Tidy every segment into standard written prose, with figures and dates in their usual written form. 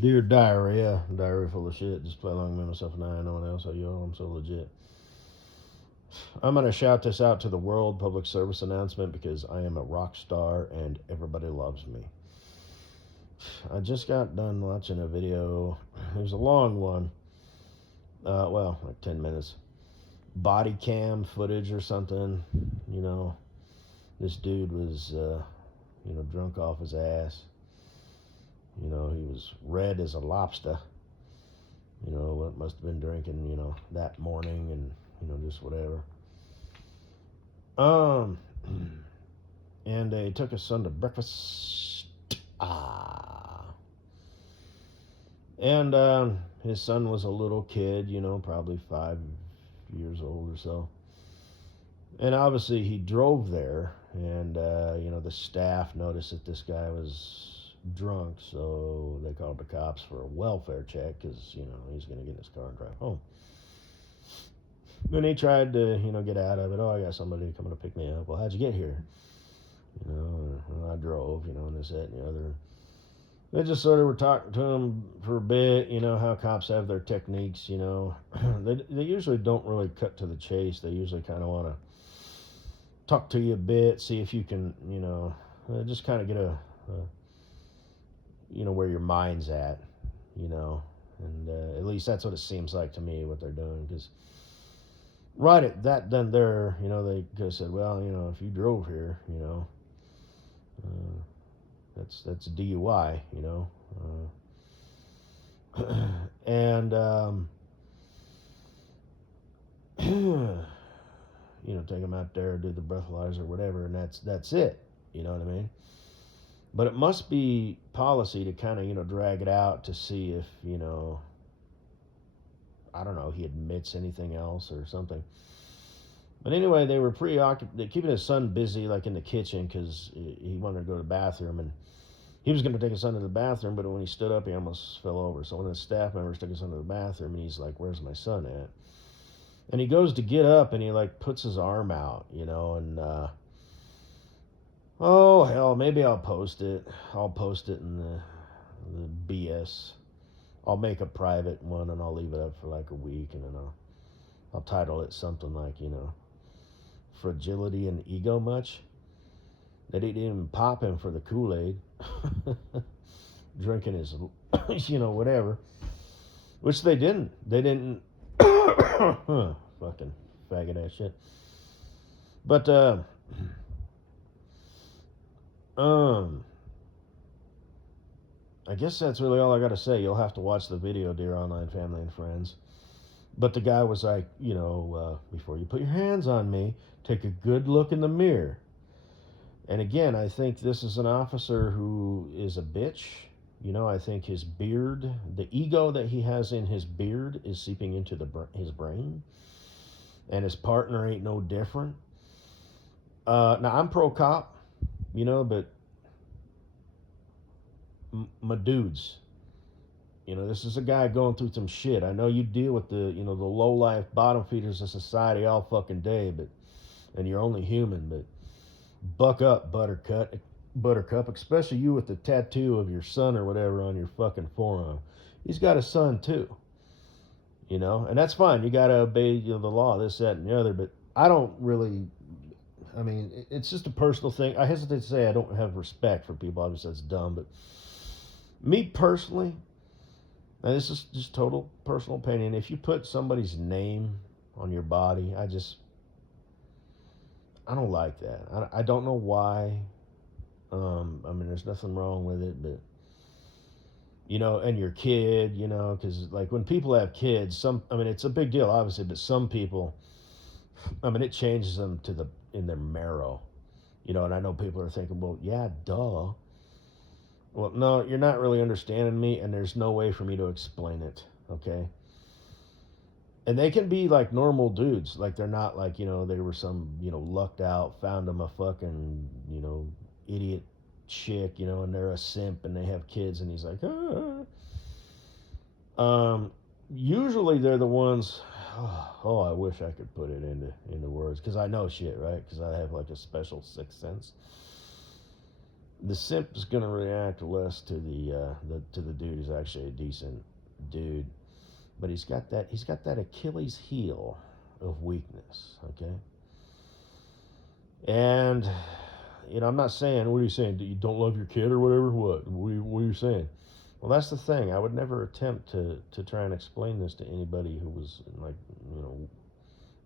Dear diarrhea, diarrhea full of shit. Just play along with myself and I, no one else. Oh, yo, I'm so legit. I'm gonna shout this out to the world, public service announcement, because I am a rock star and everybody loves me. I just got done watching a video. It was a long one. Well, like 10 minutes. Body cam footage or something. You know, this dude was, drunk off his ass. He was red as a lobster. What must have been drinking, that morning and, just whatever. Um, and they took his son to breakfast. Ah. And his son was a little kid, probably 5 years old or so. And obviously he drove there, and, the staff noticed that this guy was drunk, so they called the cops for a welfare check because, he's going to get in his car and drive home. Then he tried to, get out of it. Oh, I got somebody coming to pick me up. Well, how'd you get here? Well, I drove, and this, that, and the other. They just sort of were talking to him for a bit, how cops have their techniques, they usually don't really cut to the chase. They usually kind of want to talk to you a bit, see if you can, just kind of get where your mind's at, and at least that's what it seems like to me what they're doing. Because right at that then there, they could have said, well, if you drove here, uh, that's a DUI, and take them out there, do the breathalyzer or whatever, and that's it. You know what I mean? But it must be policy to kind of drag it out to see if I don't know, he admits anything else or something. But anyway, they were preoccupied. They're keeping his son busy, like in the kitchen, because he wanted to go to the bathroom, and he was going to take his son to the bathroom. But when he stood up, he almost fell over. So one of the staff members took his son to the bathroom, and he's like, "Where's my son at?" And he goes to get up, and he like puts his arm out, and oh hell, maybe I'll post it. I'll post it in the BS. I'll make a private one, and I'll leave it up for like a week, and then I'll title it something like fragility and ego much. They didn't even pop him for the Kool-Aid. Drinking his, whatever. Which they didn't. They didn't. Fucking faggot ass shit. But, um, I guess that's really all I got to say. You'll have to watch the video, dear online family and friends. But the guy was like, before you put your hands on me, take a good look in the mirror. And again, I think this is an officer who is a bitch. I think his beard, the ego that he has in his beard, is seeping into his brain. And his partner ain't no different. Now, I'm pro cop, but my dudes, this is a guy going through some shit. I know you deal with the low life bottom feeders of society all fucking day, and you're only human, but buck up, Buttercup, especially you with the tattoo of your son or whatever on your fucking forearm. He's got a son too, and that's fine. You got to obey the law, this, that, and the other. But I don't really. I mean, it's just a personal thing. I hesitate to say I don't have respect for people. Obviously, that's dumb. But me personally, and this is just total personal opinion. If you put somebody's name on your body, I don't like that. I don't know why. I mean, there's nothing wrong with it, but and your kid, because like when people have kids, I mean, it's a big deal, obviously, but some people, I mean, it changes them in their marrow, and I know people are thinking, well, yeah, duh. Well, no, you're not really understanding me, and there's no way for me to explain it, okay? And they can be like normal dudes, like they're not like they were some lucked out, found them a fucking idiot chick, and they're a simp and they have kids, and he's like, ah. Usually they're the ones. Oh, I wish I could put it into words because I know shit, right? Because I have like a special sixth sense. The simp is going to react less to the dude who's actually a decent dude, but he's got that Achilles heel of weakness. Okay, and I'm not saying, what are you saying? You don't love your kid or whatever? What are you saying? Well, that's the thing. I would never attempt to try and explain this to anybody who was like,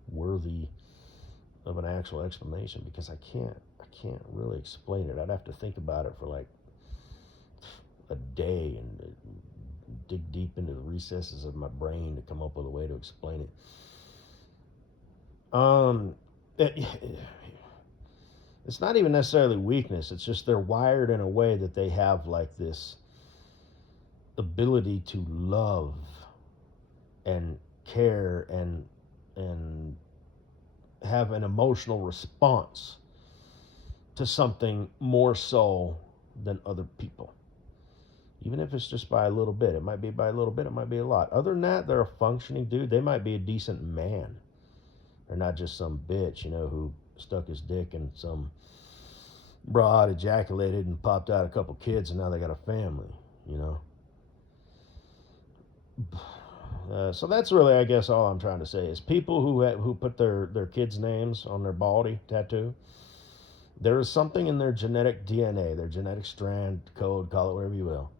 worthy of an actual explanation, because I can't really explain it. I'd have to think about it for like a day and dig deep into the recesses of my brain to come up with a way to explain it. It, it's not even necessarily weakness. It's just they're wired in a way that they have like this ability to love and care and have an emotional response to something more so than other people. Even if it's just by a little bit. It might be by a little bit, it might be a lot. Other than that, they're a functioning dude. They might be a decent man. They're not just some bitch, who stuck his dick in some broad, ejaculated, and popped out a couple kids, and now they got a family, you know? So that's really, I guess, all I'm trying to say is people who put their kids' names on their body tattoo, there is something in their genetic DNA, their genetic strand, code, call it whatever you will.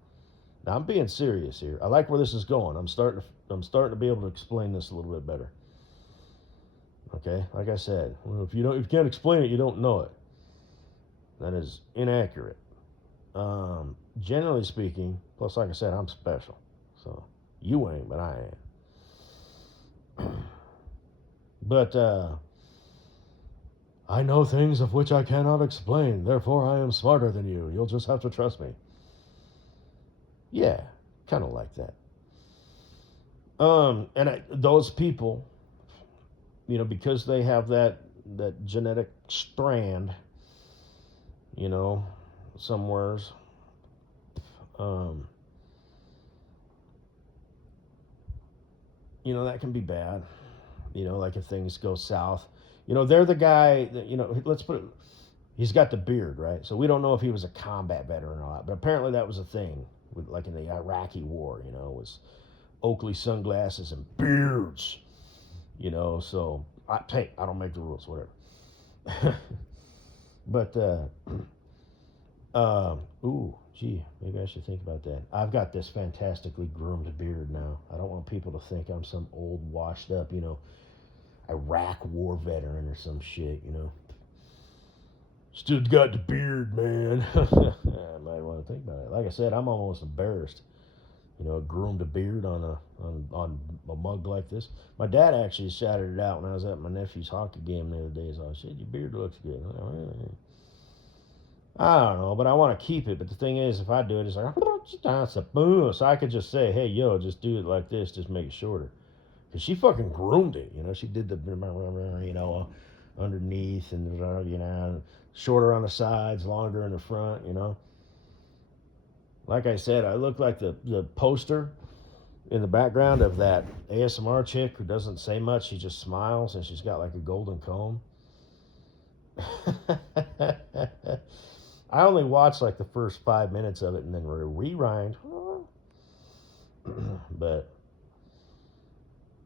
Now I'm being serious here. I like where this is going. I'm starting to be able to explain this a little bit better. Okay, like I said, if you can't explain it, you don't know it. That is inaccurate. Generally speaking, plus like I said, I'm special. So you ain't, but I am. But I know things of which I cannot explain. Therefore, I am smarter than you. You'll just have to trust me. Yeah, kind of like that. Those people, because they have that genetic strand, somewheres, um, that can be bad. Like if things go south. They're the guy that, let's put it, he's got the beard, right? So we don't know if he was a combat veteran or not, but apparently that was a thing, like in the Iraqi war, was Oakley sunglasses and beards, so I don't make the rules, whatever. But, ooh, gee, maybe I should think about that. I've got this fantastically groomed beard now. I don't want people to think I'm some old, washed up, Iraq war veteran or some shit, Still got the beard, man. I might want to think about it. Like I said, I'm almost embarrassed. Groomed a beard on a mug like this. My dad actually shouted it out when I was at my nephew's hockey game the other day. So I said, "Your beard looks good." I don't know, but I want to keep it. But the thing is, if I do it, it's like so I could just say, "Hey, yo, just do it like this. Just make it shorter." Because she fucking groomed it. She did the underneath and shorter on the sides, longer in the front. Like I said, I look like the poster in the background of that ASMR chick who doesn't say much. She just smiles and she's got like a golden comb. I only watched like the first 5 minutes of it and then rewind. But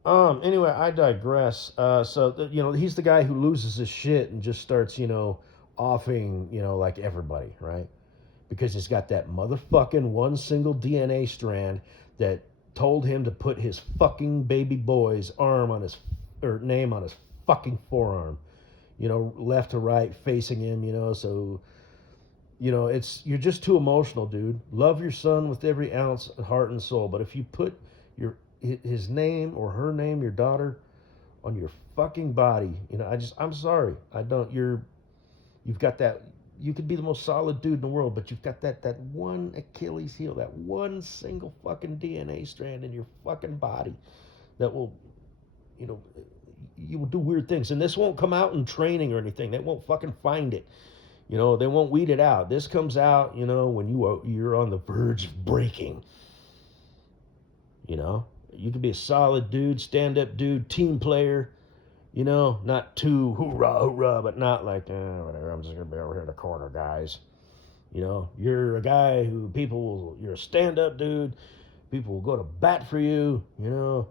anyway, I digress. He's the guy who loses his shit and just starts offing like everybody, right? Because he's got that motherfucking one single DNA strand that told him to put his fucking baby boy's name on his fucking forearm, left to right, facing him, so you're just too emotional, dude. Love your son with every ounce of heart and soul, but if you put his name or her name, your daughter, on your fucking body, I'm sorry, I don't. You've got that. You could be the most solid dude in the world, but you've got that one Achilles heel, that one single fucking DNA strand in your fucking body that will, you will do weird things. And this won't come out in training or anything. They won't fucking find it. They won't weed it out. This comes out, when you're on the verge of breaking. You could be a solid dude, stand-up dude, team player. Not too hoorah, hoorah, but not like, whatever, I'm just going to be over here in the corner, guys. You know, you're a guy who you're a stand-up dude. People will go to bat for you. You know,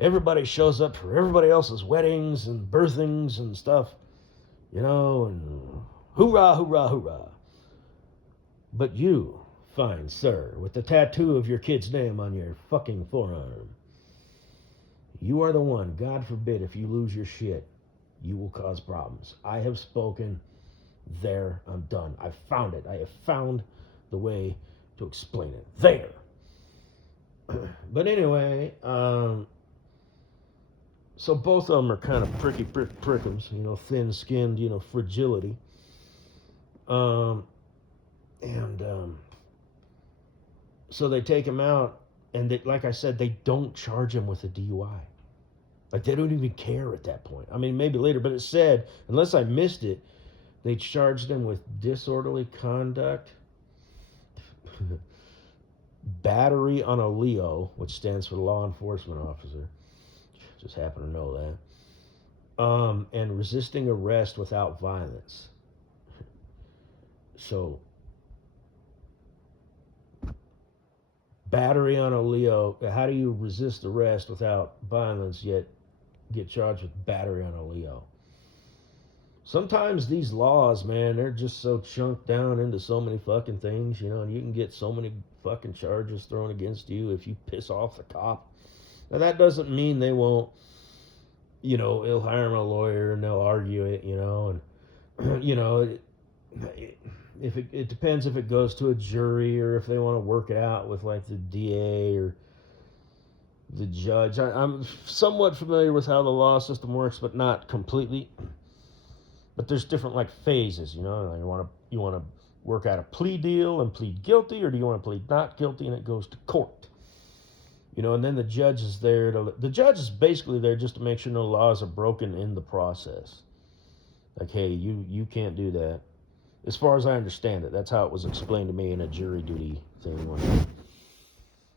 everybody shows up for everybody else's weddings and birthings and stuff. You know, and hoorah, hoorah, hoorah. But you, fine sir, with the tattoo of your kid's name on your fucking forearm, you are the one, God forbid, if you lose your shit, you will cause problems. I have spoken. There, I'm done. I found it. I have found the way to explain it. There. But anyway, so both of them are kind of pricky prickums, you know, thin-skinned, you know, fragility. And so they take him out, and they, like I said, they don't charge him with a DUI. Like, they don't even care at that point. I mean, maybe later, but it said, unless I missed it, they charged him with disorderly conduct, battery on a Leo, which stands for law enforcement officer. Just happen to know that. And resisting arrest without violence. So, battery on a Leo. How do you resist arrest without violence yet get charged with battery on a Leo? Sometimes these laws, man, they're just so chunked down into so many fucking things, you know, and you can get so many fucking charges thrown against you if you piss off the cop. Now, that doesn't mean they won't, you know, they'll hire him a lawyer and they'll argue it, you know, and, you know, if it depends if it goes to a jury or if they want to work it out with, like, the DA or the judge. I'm somewhat familiar with how the law system works, but not completely. But there's different, like, phases, you know. You want to work out a plea deal and plead guilty, or do you want to plead not guilty and it goes to court? You know, and then the judge is basically there just to make sure no laws are broken in the process. Like, hey, you can't do that. As far as I understand it, that's how it was explained to me in a jury duty thing one day.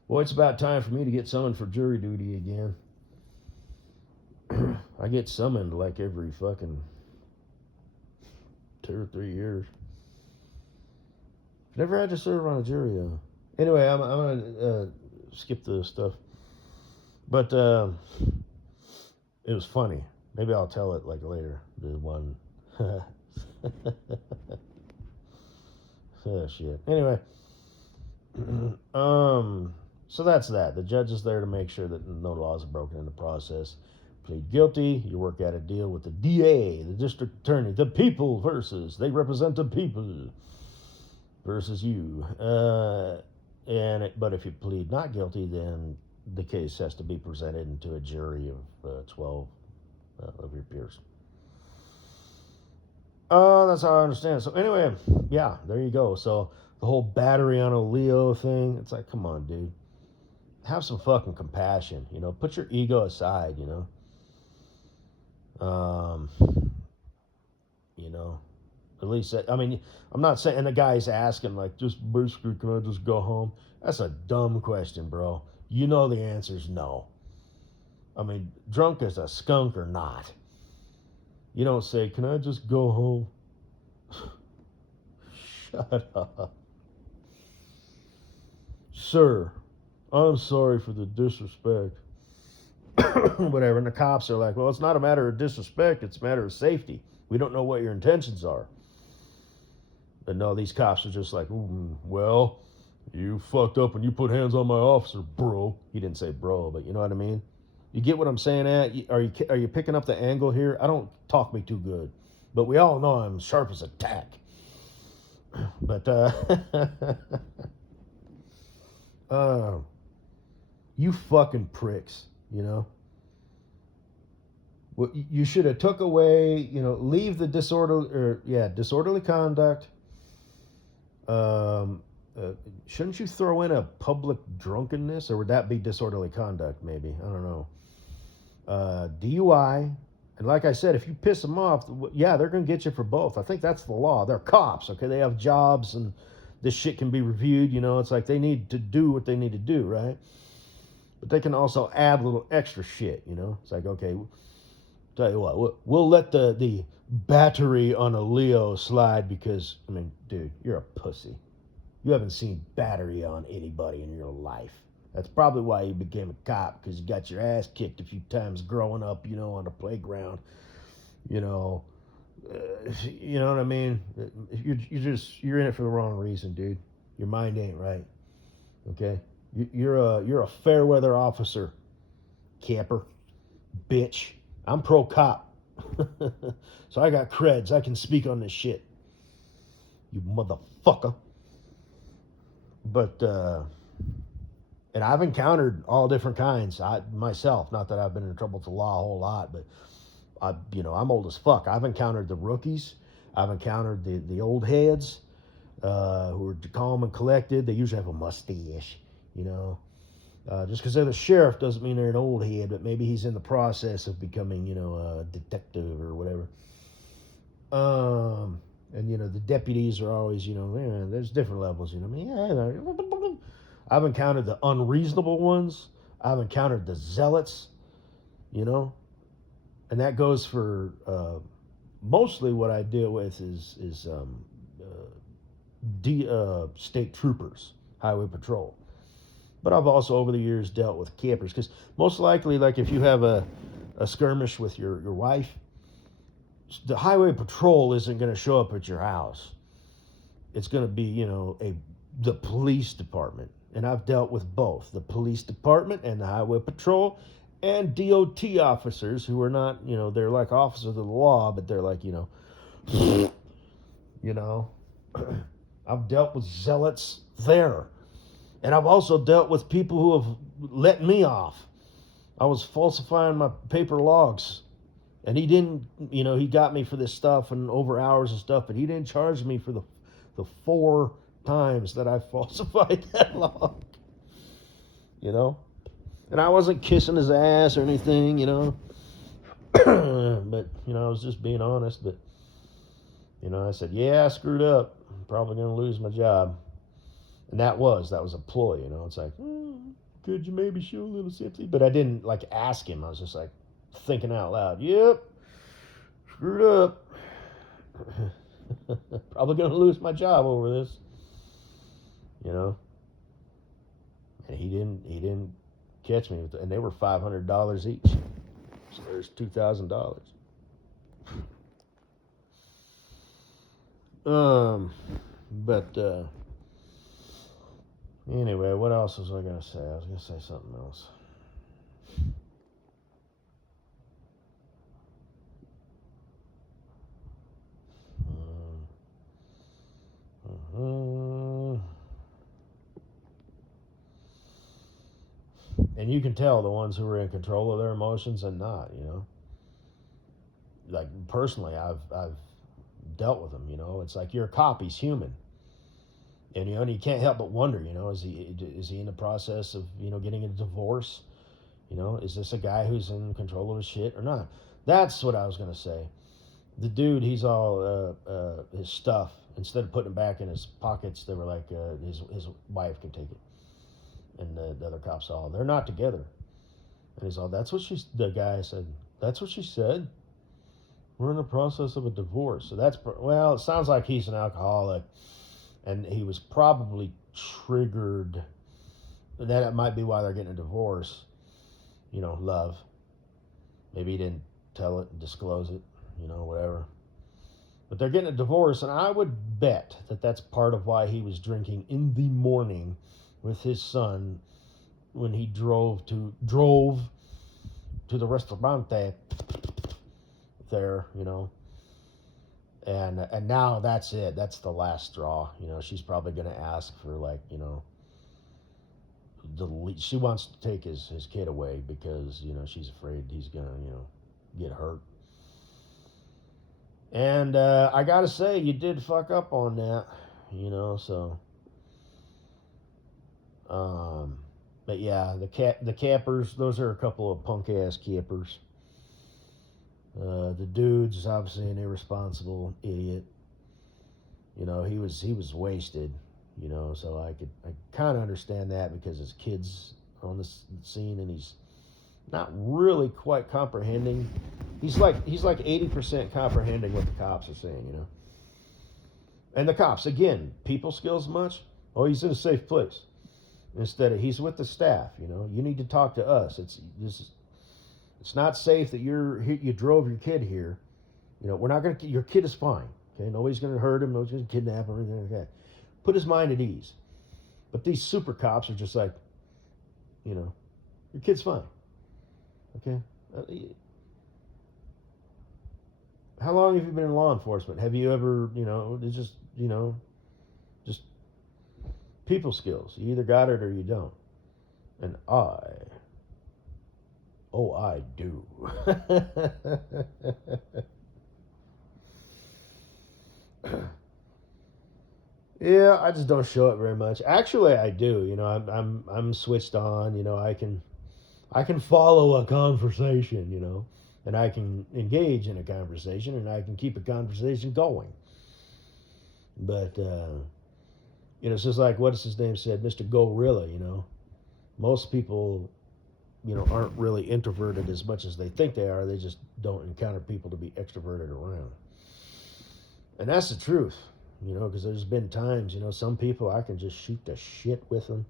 Well, it's about time for me to get summoned for jury duty again. I get summoned like every fucking 2 or 3 years. Never had to serve on a jury though. Anyway, I'm gonna skip the stuff, but it was funny. Maybe I'll tell it like later. The one. Oh shit. Anyway, so that's that. The judge is there to make sure that no laws are broken in the process. Plead guilty, you work out a deal with the DA, the district attorney, the people they represent the people versus you. But if you plead not guilty, then the case has to be presented into a jury of 12 of your peers. That's how I understand it. So anyway, yeah, there you go. So the whole battery on a Leo thing, it's like, come on, dude. Have some fucking compassion, you know. Put your ego aside, you know. You know, at least, I mean, I'm not saying, and the guy's asking, like, just basically, can I just go home? That's a dumb question, bro. You know the answer's no. I mean, drunk as a skunk or not. You don't say, can I just go home? Shut up. Sir, I'm sorry for the disrespect. Whatever. And the cops are like, well, it's not a matter of disrespect, it's a matter of safety. We don't know what your intentions are. But no, these cops are just like, well, you fucked up and you put hands on my officer, bro. He didn't say bro, but you know what I mean? You get what I'm saying at? Are you picking up the angle here? I don't talk me too good, but we all know I'm sharp as a tack. But you fucking pricks, you know. Well, you should have took away, you know, leave the disorderly conduct. Shouldn't you throw in a public drunkenness, or would that be disorderly conduct? Maybe, I don't know. DUI, and like I said, if you piss them off, yeah, they're gonna get you for both. I think that's the law. They're cops, okay? They have jobs, and this shit can be reviewed. You know, it's like they need to do what they need to do, right? But they can also add a little extra shit. You know, it's like, okay, Tell you what, we'll let the battery on a Leo slide because, I mean, dude, you're a pussy. You haven't seen battery on anybody in your life. That's probably why you became a cop, because you got your ass kicked a few times growing up, on the playground. You know, you know what I mean? You're in it for the wrong reason, dude. Your mind ain't right. Okay, you're a fair weather officer, camper, bitch. I'm pro cop, so I got creds. I can speak on this shit. You motherfucker. But and I've encountered all different kinds. I myself, not that I've been in trouble with the law a whole lot, but I'm old as fuck. I've encountered the rookies. I've encountered the old heads who are calm and collected. They usually have a mustache, you know. Just because they're the sheriff doesn't mean they're an old head, but maybe he's in the process of becoming, a detective or whatever. And the deputies are always, there's different levels, I mean, yeah, I've encountered the unreasonable ones. I've encountered the zealots, you know, and that goes for mostly what I deal with is state troopers, highway patrol. But I've also over the years dealt with campers because most likely, like if you have a skirmish with your wife, the highway patrol isn't going to show up at your house. It's going to be, the police department. And I've dealt with both the police department and the highway patrol and DOT officers who are not, they're like officers of the law, but they're like, you know, I've dealt with zealots there. And I've also dealt with people who have let me off. I was falsifying my paper logs. And he didn't, he got me for this stuff and over hours and stuff, but he didn't charge me for the 4 times that I falsified that log. And I wasn't kissing his ass or anything, but, I was just being honest. But, I said, yeah, I screwed up. I'm probably going to lose my job. And that was a ploy, It's like, could you maybe show a little sympathy? But I didn't, ask him. I was just, thinking out loud. Yep, screwed up. Probably going to lose my job over this. And he didn't catch me with it. And they were $500 each. So there's $2,000. But anyway, what else was I gonna say? I was gonna say something else. And you can tell the ones who are in control of their emotions and not, Like personally, I've dealt with them, It's like you're a cop, he's human. And you can't help but wonder, is he in the process of, getting a divorce? Is this a guy who's in control of his shit or not? That's what I was gonna say. The dude, he's all his stuff. Instead of putting it back in his pockets, they were like, his wife can take it. And the other cops all, they're not together. And he's all, the guy said, that's what she said. We're in the process of a divorce. So it sounds like he's an alcoholic. And he was probably triggered. That might be why they're getting a divorce. Love. Maybe he didn't tell it, disclose it, whatever. But they're getting a divorce, and I would bet that that's part of why he was drinking in the morning with his son when he drove to the restaurant there, And now that's it. That's the last straw. She's probably going to ask for she wants to take his kid away because, she's afraid he's going to, get hurt. And I got to say, you did fuck up on that, so. But yeah, the campers, those are a couple of punk ass campers. The dude's is obviously an irresponsible idiot. He was wasted. So I kind of understand that because his kid's on the scene and he's not really quite comprehending He's like 80% comprehending what the cops are saying, you know. And the cops, again, people skills much. Oh, he's in a safe place. Instead of he's with the staff, you know. You need to talk to us. It's not safe that you drove your kid here. You know, we're not gonna. Your kid is fine. Okay, nobody's gonna hurt him. Nobody's gonna kidnap him or anything like that. Put his mind at ease. But these super cops are just like, you know, your kid's fine. Okay. How long have you been in law enforcement? Have you ever, you know, it's just, you know, just people skills. You either got it or you don't. And I do. Yeah, I just don't show it very much. Actually, I do. You know, I'm switched on. You know, I can follow a conversation. You know, and I can engage in a conversation, and I can keep a conversation going. But you know, it's just like what's his name said, Mr. Gorilla. You know, most people, you know, aren't really introverted as much as they think they are. They just don't encounter people to be extroverted around, and that's the truth. You know, because there's been times, you know, some people I can just shoot the shit with them,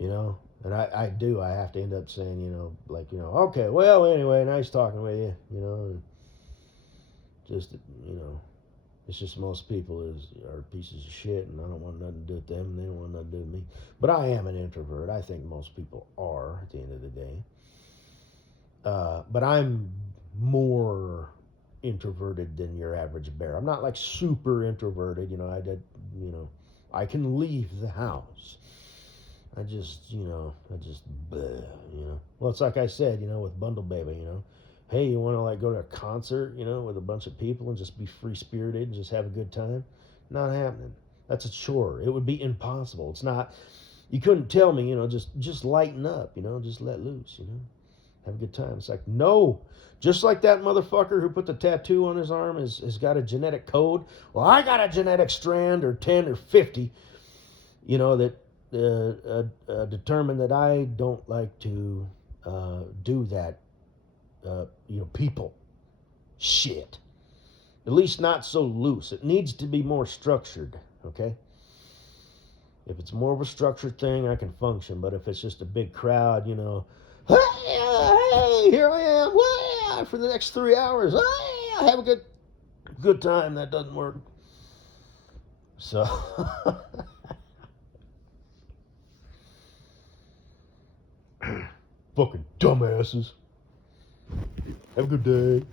you know, and I do. I have to end up saying, you know, like, you know, okay, well, anyway, nice talking with you, you know, and just, you know, it's just most people are pieces of shit, and I don't want nothing to do with them, and they don't want nothing to do with me. But I am an introvert. I think most people are at the end of the day. But I'm more introverted than your average bear. I'm not like super introverted, you know. You know, I can leave the house. Bleh, you know. Well, it's like I said, you know, with Bundle Baby, you know. Hey, you want to like go to a concert, you know, with a bunch of people and just be free spirited and just have a good time? Not happening. That's a chore. It would be impossible. It's not. You couldn't tell me, you know, just lighten up, you know, just let loose, you know, have a good time. It's like no. Just like that motherfucker who put the tattoo on his arm has got a genetic code. Well, I got a genetic strand or 10 or 50, you know, that determine that I don't like to do that, you know, people shit. At least not so loose. It needs to be more structured, okay? If it's more of a structured thing, I can function. But if it's just a big crowd, you know, hey, here I am, for the next 3 hours, hey, have a good time. That doesn't work. So, fucking dumbasses. Have a good day.